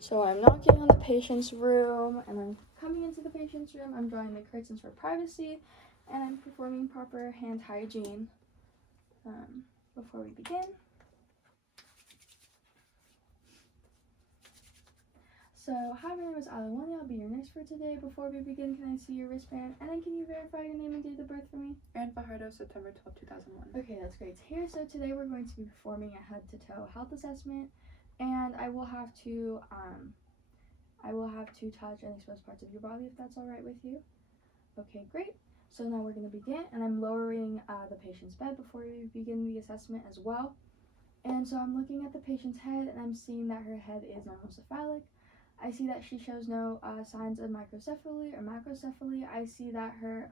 So I'm knocking on the patient's room, and I'm coming into the patient's room. I'm drawing the curtains for privacy, and I'm performing proper hand hygiene before we begin. So, hi, my name is Alawani. I'll be your nurse for today. Before we begin, can I see your wristband? And then can you verify your name and date of birth for me? Erin Fajardo, September 12, 2001. Okay, that's great to hear. So today we're going to be performing a head-to-toe health assessment, and I will have to touch and expose parts of your body if that's all right with you. Okay, great. So now we're going to begin, and I'm lowering the patient's bed before we begin the assessment as well. And so I'm looking at the patient's head, and I'm seeing that her head is normocephalic. I see that she shows no signs of microcephaly or macrocephaly. I see that her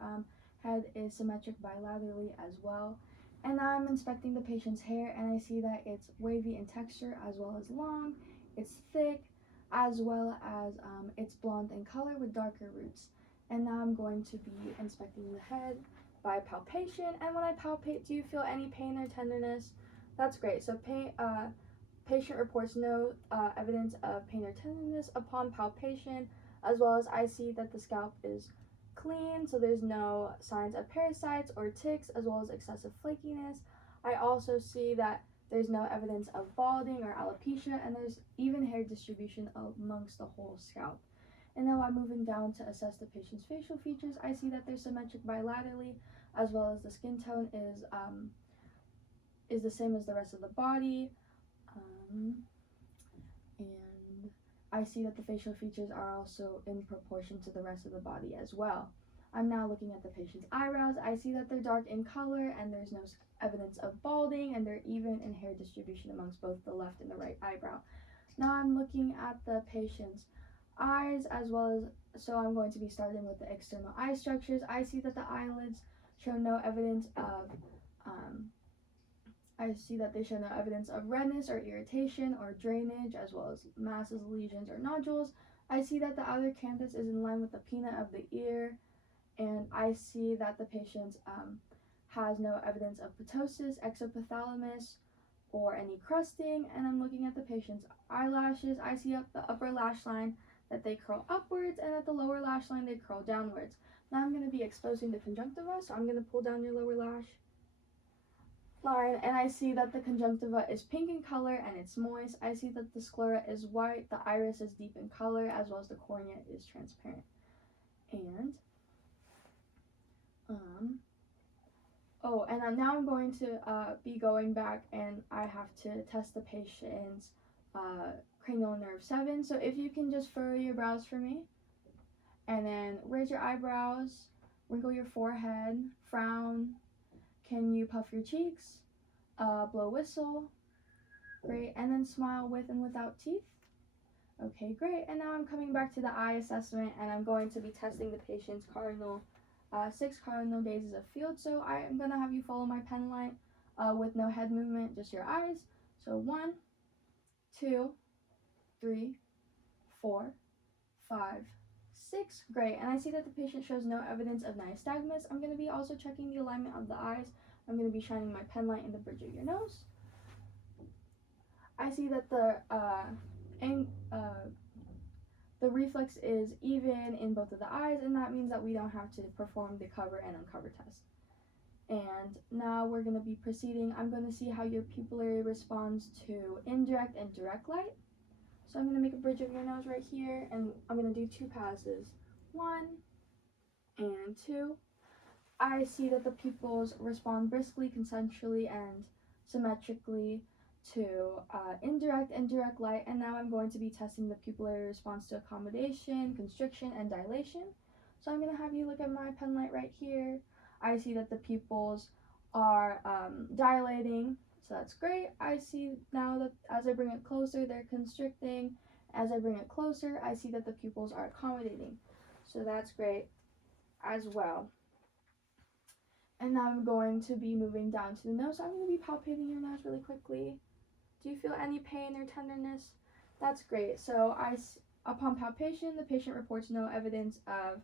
head is symmetric bilaterally as well. And now I'm inspecting the patient's hair, and I see that it's wavy in texture as well as long. It's thick, as well as it's blonde in color with darker roots. And now I'm going to be inspecting the head by palpation. And when I palpate, do you feel any pain or tenderness? That's great. So patient reports no evidence of pain or tenderness upon palpation, as well as I see that the scalp is clean, so there's no signs of parasites or ticks, as well as excessive flakiness. I also see that there's no evidence of balding or alopecia, and there's even hair distribution amongst the whole scalp. And now I'm moving down to assess the patient's facial features. I see that they're symmetric bilaterally, as well as the skin tone is the same as the rest of the body. And I see that the facial features are also in proportion to the rest of the body as well. I'm now looking at the patient's eyebrows. I see that they're dark in color, and there's no evidence of balding, and they're even in hair distribution amongst both the left and the right eyebrow. Now I'm looking at the patient's eyes as well as, so I'm going to be starting with the external eye structures. I see that the eyelids show no evidence of redness or irritation or drainage, as well as masses, lesions, or nodules. I see that the outer canthus is in line with the pinna of the ear, and I see that the patient has no evidence of ptosis, exophthalmos, or any crusting. And I'm looking at the patient's eyelashes. I see up the upper lash line that they curl upwards, and at the lower lash line they curl downwards. Now I'm going to be exposing the conjunctiva, so I'm going to pull down your lower lash line, and I see that the conjunctiva is pink in color and it's moist. I see that the sclera is white, the iris is deep in color, as well as the cornea is transparent. And now I'm going to be going back, and I have to test the patient's cranial nerve 7. So if you can just furrow your brows for me, and then raise your eyebrows, wrinkle your forehead, frown. Can you puff your cheeks? Blow whistle. Great. And then smile with and without teeth. Okay, great. And now I'm coming back to the eye assessment, and I'm going to be testing the patient's 6 cardinal dazes of field. So I'm going to have you follow my pen line with no head movement, just your eyes. So 1, 2, 3, 4, 5, 6. Great. And I see that the patient shows no evidence of nystagmus. I'm going to be also checking the alignment of the eyes. I'm going to be shining my pen light in the bridge of your nose. I see that the reflex is even in both of the eyes, and that means that we don't have to perform the cover and uncover test. And now we're going to be proceeding. I'm going to see how your pupillary responds to indirect and direct light. So I'm going to make a bridge of your nose right here, and I'm going to do 2 passes. 1 and 2. I see that the pupils respond briskly, consensually, and symmetrically to indirect and direct light. And now I'm going to be testing the pupillary response to accommodation, constriction, and dilation. So I'm going to have you look at my pen light right here. I see that the pupils are dilating, so that's great. I see now that as I bring it closer, they're constricting. As I bring it closer, I see that the pupils are accommodating, so that's great as well. And now I'm going to be moving down to the nose. So I'm going to be palpating your nose really quickly. Do you feel any pain or tenderness? That's great. So upon palpation, the patient reports no evidence of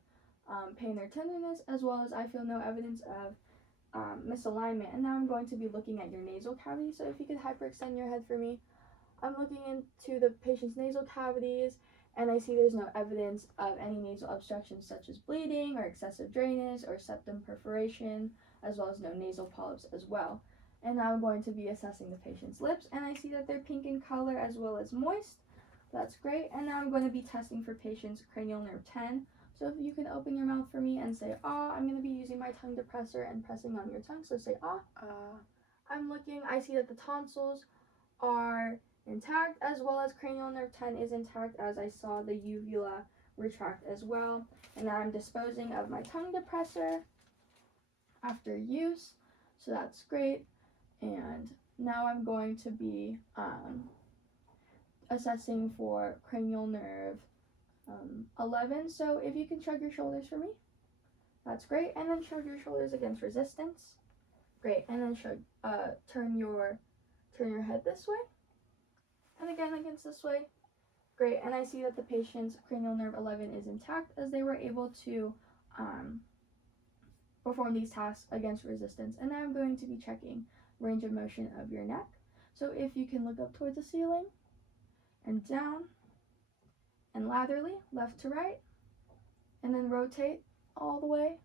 pain or tenderness, as well as I feel no evidence of misalignment. And now I'm going to be looking at your nasal cavity. So if you could hyperextend your head for me, I'm looking into the patient's nasal cavities, and I see there's no evidence of any nasal obstruction such as bleeding or excessive drainage or septum perforation, as well as no nasal polyps as well. And now I'm going to be assessing the patient's lips, and I see that they're pink in color as well as moist. That's great. And now I'm going to be testing for patient's cranial nerve 10. So if you can open your mouth for me and say ah, I'm going to be using my tongue depressor and pressing on your tongue. So say ah. I'm looking, I see that the tonsils are intact, as well as cranial nerve 10 is intact, as I saw the uvula retract as well. And now I'm disposing of my tongue depressor after use, so that's great. And now I'm going to be assessing for cranial nerve 11. So if you can shrug your shoulders for me, that's great. And then shrug your shoulders against resistance. Great. And then shrug, turn your head this way. And again against this way. Great. And I see that the patient's cranial nerve 11 is intact, as they were able to perform these tasks against resistance. And now I'm going to be checking range of motion of your neck. So if you can look up towards the ceiling and down and laterally, left to right, and then rotate all the way.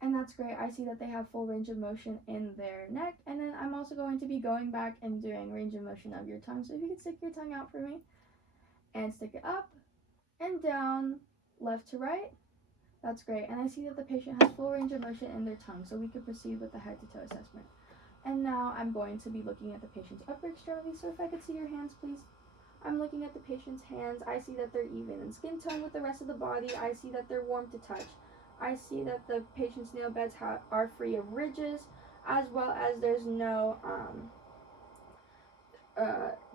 And that's great. I see that they have full range of motion in their neck. And then I'm also going to be going back and doing range of motion of your tongue. So if you can stick your tongue out for me and stick it up and down, left to right. That's great. And I see that the patient has full range of motion in their tongue, so we could proceed with the head to toe assessment. And now I'm going to be looking at the patient's upper extremity. So if I could see your hands, please. I'm looking at the patient's hands. I see that they're even in skin tone with the rest of the body. I see that they're warm to touch. I see that the patient's nail beds are free of ridges, as well as there's no,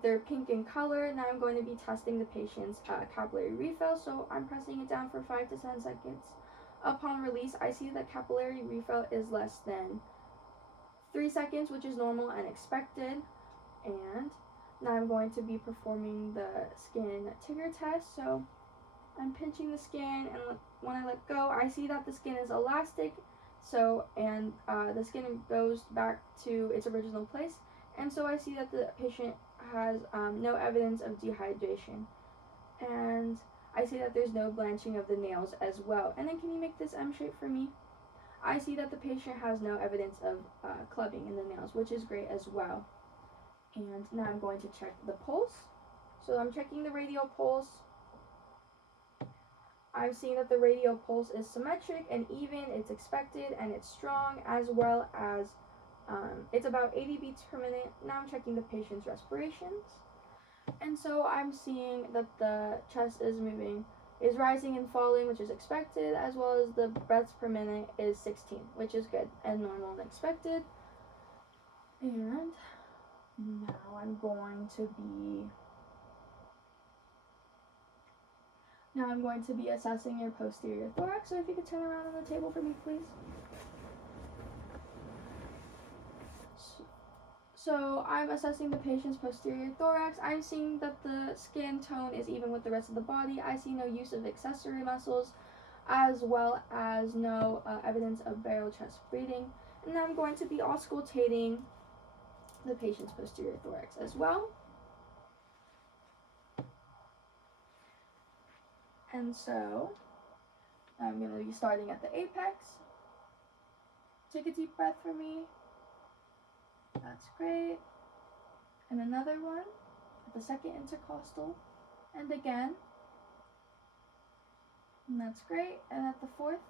they're pink in color. Now I'm going to be testing the patient's capillary refill. So I'm pressing it down for 5 to 10 seconds. Upon release, I see that capillary refill is less than 3 seconds, which is normal and expected. And now I'm going to be performing the skin Tigger test. So I'm pinching the skin, and when I let go, I see that the skin is elastic. So, and the skin goes back to its original place. And so I see that the patient has no evidence of dehydration. And I see that there's no blanching of the nails as well. And then can you make this M shape for me? I see that the patient has no evidence of clubbing in the nails, which is great as well. And now I'm going to check the pulse. So I'm checking the radial pulse. I'm seeing that the radial pulse is symmetric and even, it's expected, and it's strong, as well as it's about 80 beats per minute. Now I'm checking the patient's respirations. And so I'm seeing that the chest is moving, is rising and falling, which is expected, as well as the breaths per minute is 16, which is good and normal and expected. And now I'm going to be assessing your posterior thorax. So if you could turn around on the table for me, please. So I'm assessing the patient's posterior thorax. I'm seeing that the skin tone is even with the rest of the body. I see no use of accessory muscles, as well as no evidence of barrel chest breathing. And now I'm going to be auscultating the patient's posterior thorax as well. And so I'm going to be starting at the apex. Take a deep breath for me. That's great. And another one at the second intercostal. And again. And that's great. And at the fourth.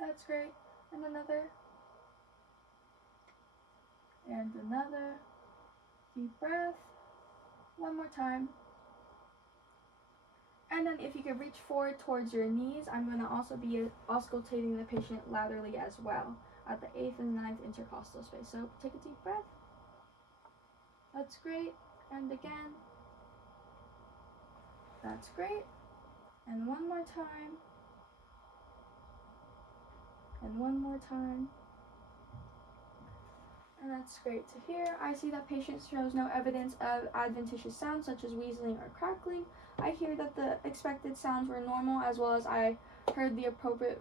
That's great. And another. And another. Deep breath. One more time. And then if you could reach forward towards your knees, I'm going to also be auscultating the patient laterally as well at the 8th and 9th intercostal space. So take a deep breath. That's great. And again. That's great. And one more time. And one more time. And that's great to hear. I see that patient shows no evidence of adventitious sounds such as wheezing or crackling. I hear that the expected sounds were normal, as well as I heard the appropriate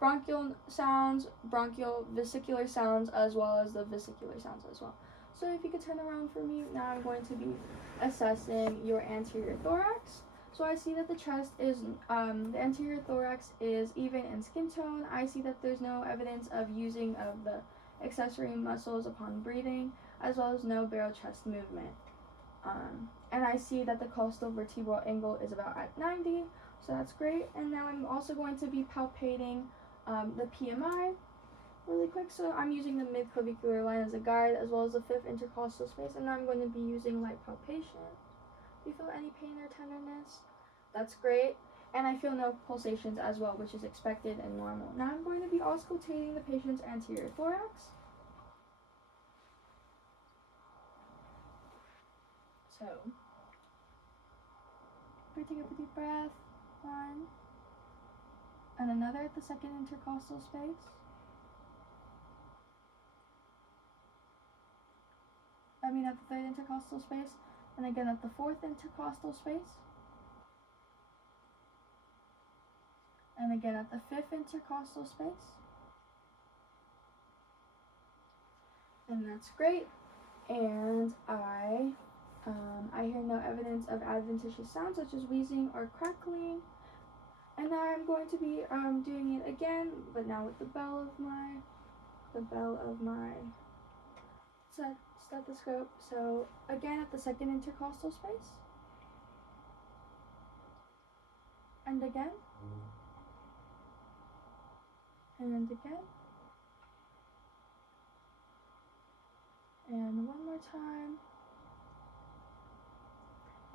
bronchial sounds, bronchial vesicular sounds, as well as the vesicular sounds as well. So if you could turn around for me, now I'm going to be assessing your anterior thorax. So I see that the chest is, the anterior thorax is even in skin tone. I see that there's no evidence of using of the accessory muscles upon breathing, as well as no barrel chest movement. And I see that the costal vertebral angle is about at 90, so that's great. And now I'm also going to be palpating the PMI really quick. So I'm using the mid-clavicular line as a guide, as well as the fifth intercostal space, and I'm going to be using light palpation. Do you feel any pain or tenderness? That's great. And I feel no pulsations as well, which is expected and normal. Now I'm going to be auscultating the patient's anterior thorax. So, take up a deep breath. One. And another at the second intercostal space. At the third intercostal space. And again at the fourth intercostal space. And again at the fifth intercostal space. And that's great. And I hear no evidence of adventitious sounds such as wheezing or crackling. And now I'm going to be doing it again, but now with the bell of my stethoscope. So again at the second intercostal space. And again. And again. And one more time.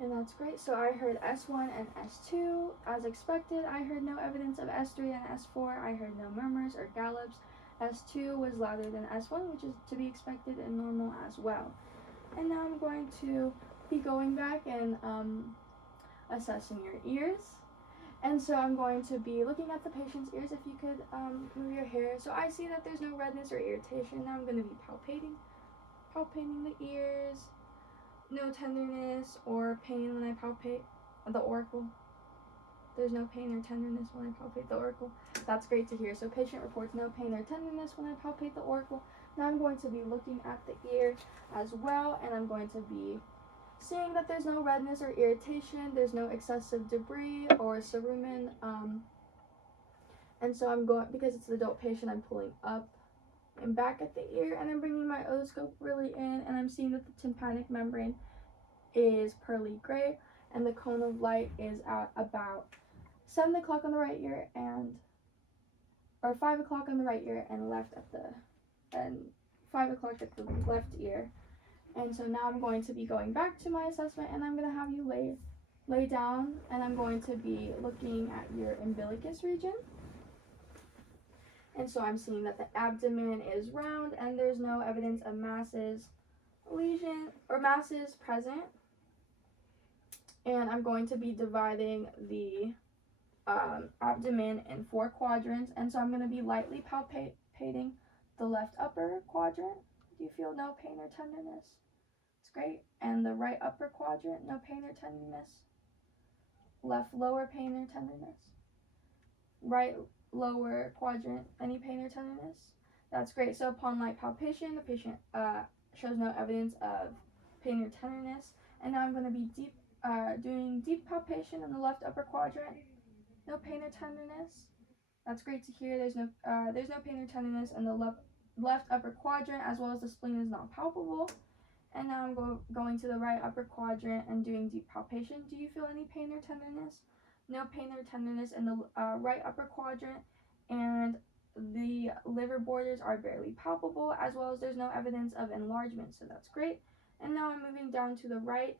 And that's great. So I heard S1 and S2. As expected, I heard no evidence of S3 and S4. I heard no murmurs or gallops. S2 was louder than S1, which is to be expected and normal as well. And now I'm going to be going back and assessing your ears. And so I'm going to be looking at the patient's ears. If you could move your hair. So I see that there's no redness or irritation. Now I'm going to be palpating the ears. No tenderness or pain when I palpate the auricle. There's no pain or tenderness when I palpate the auricle. That's great to hear. So patient reports no pain or tenderness when I palpate the auricle. Now I'm going to be looking at the ear as well, and I'm going to be seeing that there's no redness or irritation. There's no excessive debris or cerumen. And so I'm going, because it's an adult patient, I'm pulling up and back at the ear, and I'm bringing my otoscope really in, and I'm seeing that the tympanic membrane is pearly gray, and the cone of light is at about 7 o'clock on the right ear or 5 o'clock on the right ear and 5 o'clock at the left ear. And so now I'm going to be going back to my assessment, and I'm going to have you lay down, and I'm going to be looking at your umbilicus region. And so I'm seeing that the abdomen is round and there's no evidence of masses present. And I'm going to be dividing the abdomen in 4 quadrants. And so I'm going to be lightly palpating the left upper quadrant. Do you feel no pain or tenderness? It's great. And the right upper quadrant, no pain or tenderness. Left lower pain or tenderness. Right lower quadrant, any pain or tenderness? That's great. So upon light palpation, the patient shows no evidence of pain or tenderness. And now I'm going to be doing deep palpation in the left upper quadrant. No pain or tenderness. That's great to hear. There's no pain or tenderness in the left upper quadrant, as well as the spleen is not palpable. And now I'm going to the right upper quadrant and doing deep palpation. Do you feel any pain or tenderness? No pain or tenderness in the right upper quadrant, and the liver borders are barely palpable, as well as there's no evidence of enlargement, so that's great. And now I'm moving down to the right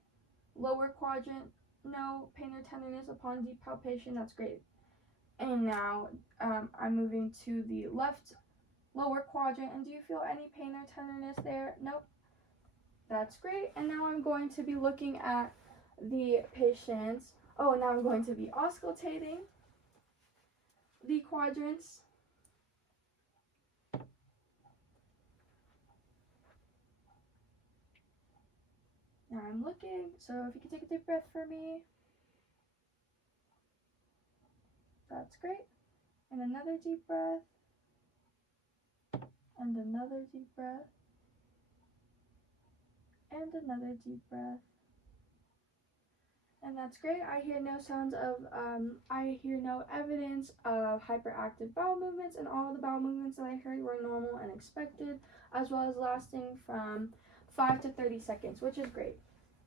lower quadrant. No pain or tenderness upon deep palpation, that's great. And now I'm moving to the left lower quadrant, and do you feel any pain or tenderness there? Nope. That's great. And now I'm going to be looking at the patient's now I'm going to be auscultating the quadrants. Now I'm looking, so if you could take a deep breath for me. That's great. And another deep breath. And another deep breath. And another deep breath. And that's great. I hear no evidence of hyperactive bowel movements, and all the bowel movements that I heard were normal and expected, as well as lasting from 5 to 30 seconds, which is great.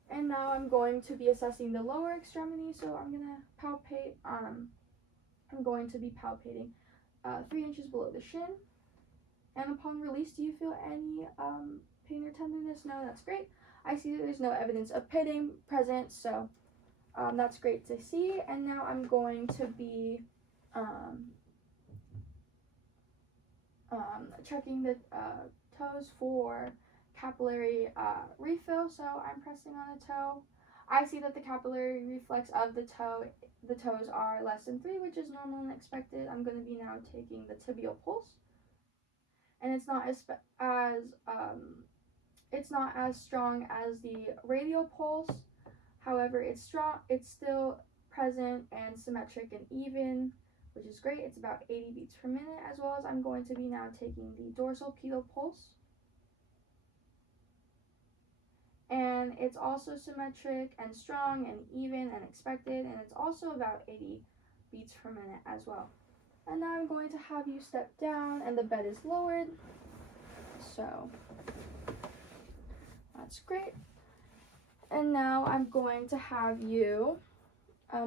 And now I'm going to be assessing the lower extremity, so I'm going to palpate, I'm going to be palpating 3 inches below the shin. And upon release, do you feel any pain or tenderness? No, that's great. I see that there's no evidence of pitting present, so that's great to see. And now I'm going to be checking the toes for capillary refill. So I'm pressing on a toe. I see that the capillary reflex of the toes are less than 3, which is normal and expected. I'm going to be now taking the tibial pulse, and it's not as strong as the radial pulse. However, it's strong. It's still present and symmetric and even, which is great. It's about 80 beats per minute, as well as I'm going to be now taking the dorsal pedal pulse. And it's also symmetric and strong and even and expected, and it's also about 80 beats per minute as well. And now I'm going to have you step down, and the bed is lowered. So that's great. And now I'm going to have you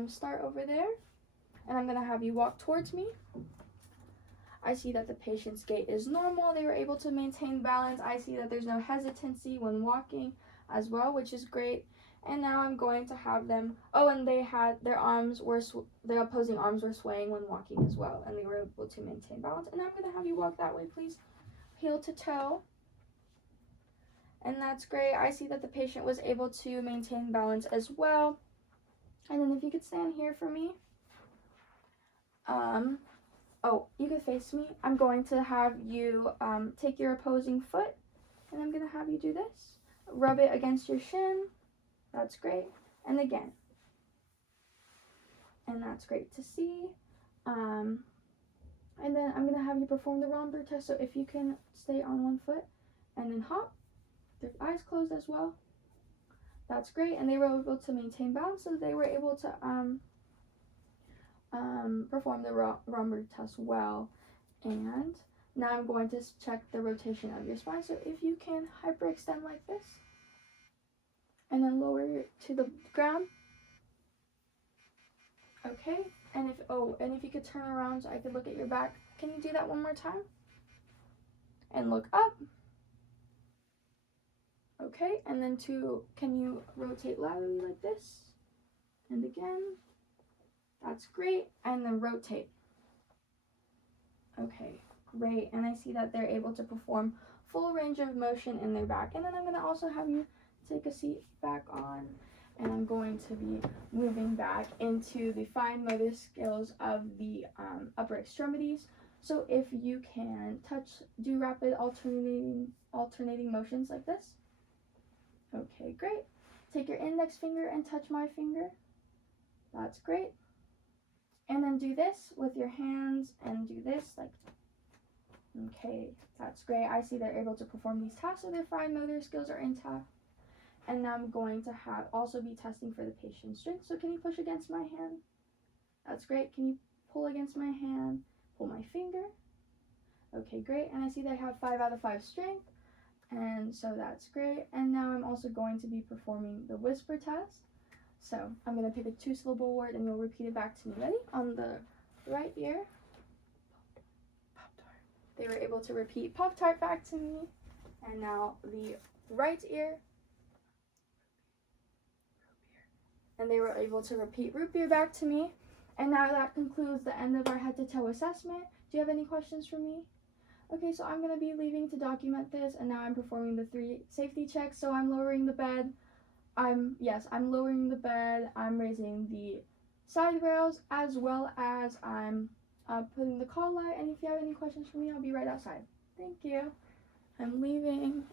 start over there, and I'm going to have you walk towards me. I see that the patient's gait is normal. They were able to maintain balance. I see that there's no hesitancy when walking as well, which is great. And now I'm going to have them, and they had their opposing arms were swaying when walking as well, and they were able to maintain balance. And I'm going to have you walk that way, please, heel to toe. And that's great. I see that the patient was able to maintain balance as well. And then if you could stand here for me. You could face me. I'm going to have you take your opposing foot, and I'm going to have you do this. Rub it against your shin. That's great. And again. And that's great to see. And then I'm going to have you perform the Romberg test. So if you can stay on one foot and then hop. Their eyes closed as well. That's great. And they were able to maintain balance, so they were able to perform the Romberg test well. And now I'm going to check the rotation of your spine. So if you can hyperextend like this, and then lower to the ground. Okay. And if you could turn around so I could look at your back. Can you do that one more time? And look up. Okay, and then can you rotate laterally like this? And again, that's great. And then rotate. Okay, great. And I see that they're able to perform full range of motion in their back. And then I'm going to also have you take a seat back on, and I'm going to be moving back into the fine motor skills of the upper extremities. So if you can do rapid alternating motions like this. Okay, great. Take your index finger and touch my finger. That's great. And then do this with your hands and do this like. Okay, that's great. I see they're able to perform these tasks, so their fine motor skills are intact. And now I'm going to also be testing for the patient's strength. So can you push against my hand? That's great. Can you pull against my hand? Pull my finger. Okay, great. And I see they have 5 out of 5 strength. And so that's great. And now I'm also going to be performing the whisper test. So I'm going to pick a 2-syllable word and you'll repeat it back to me. Ready? On the right ear. Pop-Tart. They were able to repeat Pop-Tart back to me. And now the right ear. And they were able to repeat root beer back to me. And now that concludes the end of our head to toe assessment. Do you have any questions for me? Okay, so I'm going to be leaving to document this, and now I'm performing the 3 safety checks. So I'm lowering the bed. I'm lowering the bed. I'm raising the side rails, as well as I'm putting the call light. And if you have any questions for me, I'll be right outside. Thank you. I'm leaving.